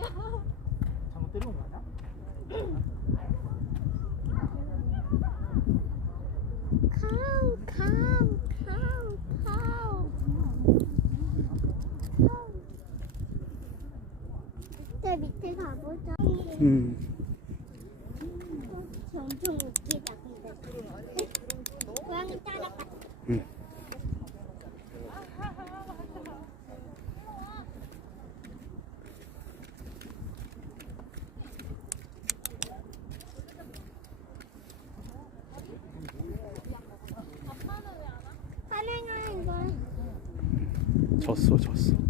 잘못 때려온 거 아니야? 카우 카우 카우 카우 밑에 가보자. 엄청 웃기다 근데. 고양이 따라가. 산행하는 걸. 졌어.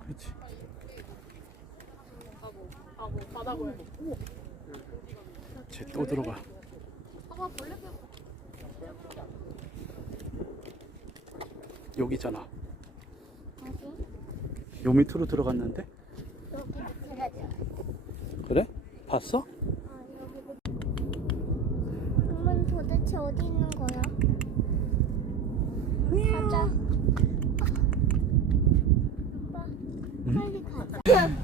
그렇지. 쟤 또 들어가. 여기잖아. 어디? 요 밑으로 들어갔는데? 여기 밑에가 들어. 그래? 봤어? 여기 그러면 도대체 어디 있는 거야? 가자. 오빠, 빨리 가자.